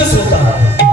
राक्षस होता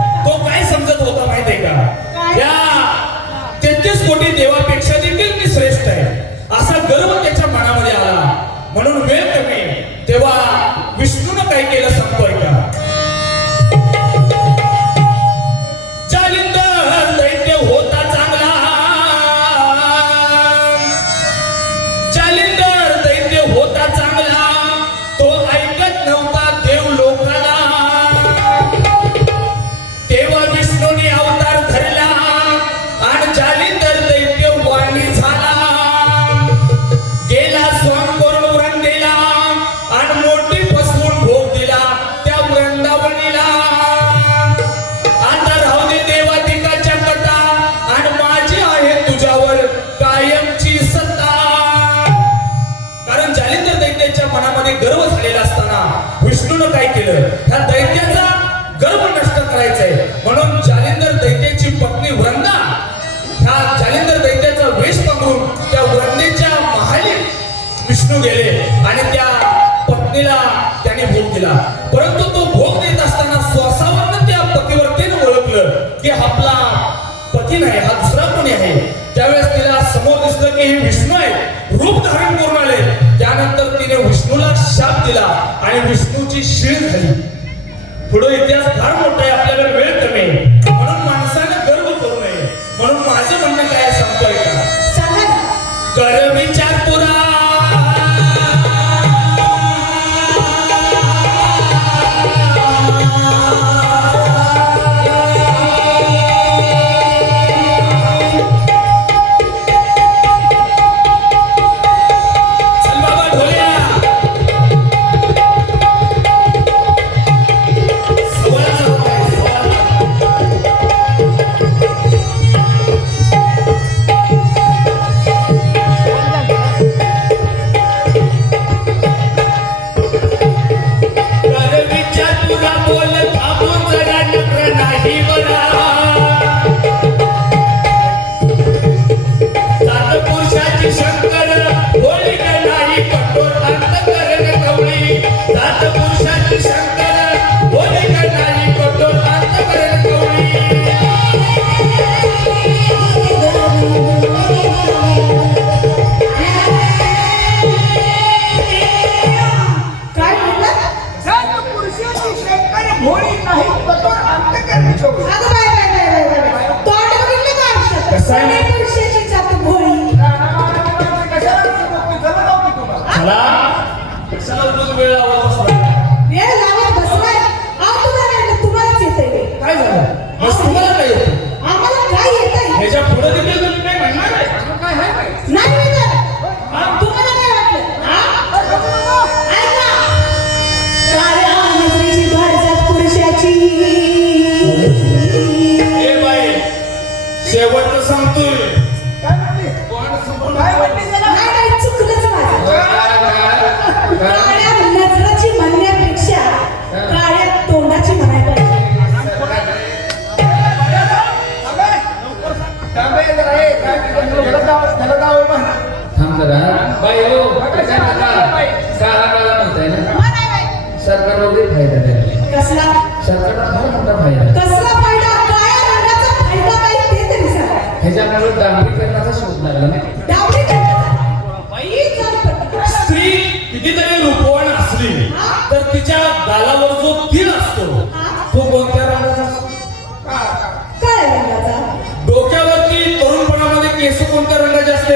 केला. परंतु तो भोग देत असताना स्वसावानं त्या पतिवर्तीनं ओळखलं की आपला पती नाही हा दुसरा कोणी आहे. त्यावेळेस तिला समोर दिसलं की हे विष्णू आहे. रूप धारण करून आले. त्यानंतर तिने विष्णूला शाप दिला आणि विष्णूची शीळ झाली पुढे इतिहास फार मोठा आहे आपल्याला वेळ कमी म्हणून माणसाने Siapa tu sampul? ह्याच्याकडे डांबरीकरणाचा शोध लागला नाही. स्त्री कितीतरी रूपवान असली तर तिच्या दालावर जो तीळ असतो तो कोणत्या रंगाचा काय रंगाचा. डोक्यावरती तरुणपणामध्ये केस कोणत्या रंगाचे असते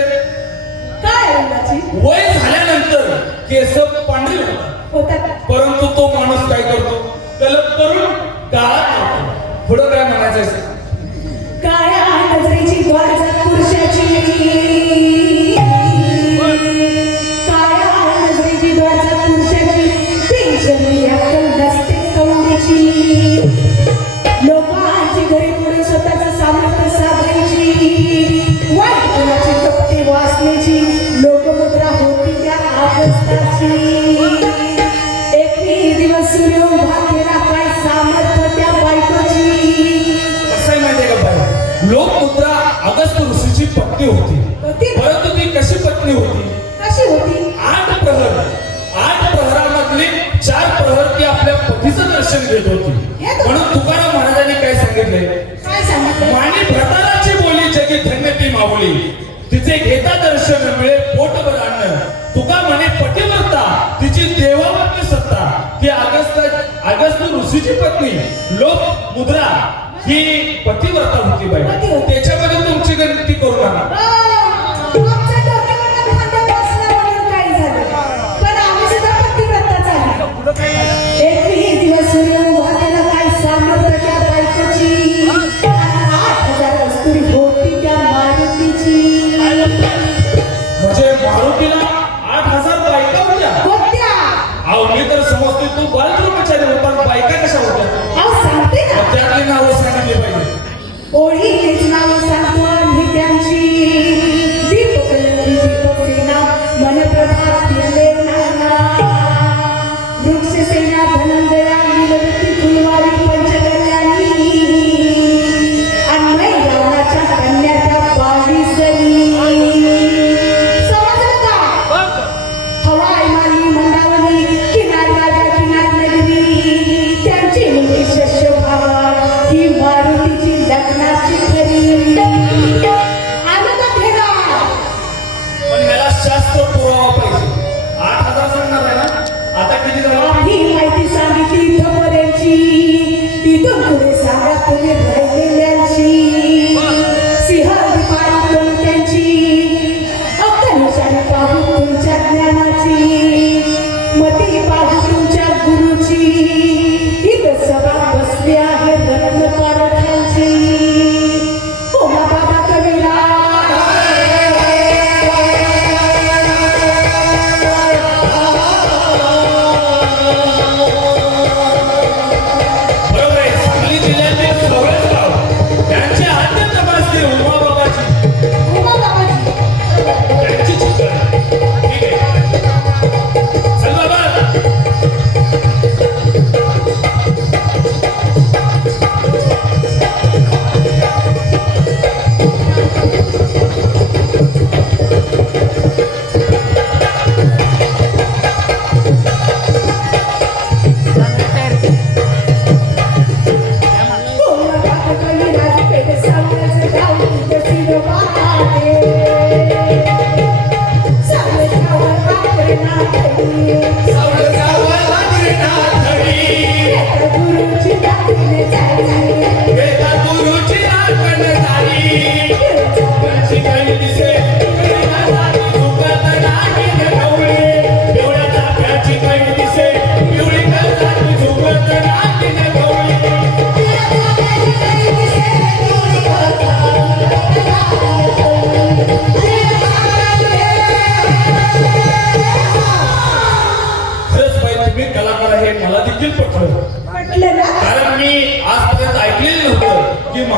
काय रंगाची. वय झाल्यानंतर केस पांढरी होतात. देत होती. म्हणून तुकाराम महाराजांनी काय सांगितले? वाणी सांगितलं? प्रताराची बोली जगी धन्य ती माऊली तिचे घेता दर्शन मिळे पोटभर अन्न. तुका म्हणे पटिव्रता तिची देवावरती सत्ता. ती अगस्त अगस्त ऋषीची पत्नी लोक मुद्रा ही पतिव्रता होती बाई. त्याच्यापर्यंत तुमची गणती करू नका.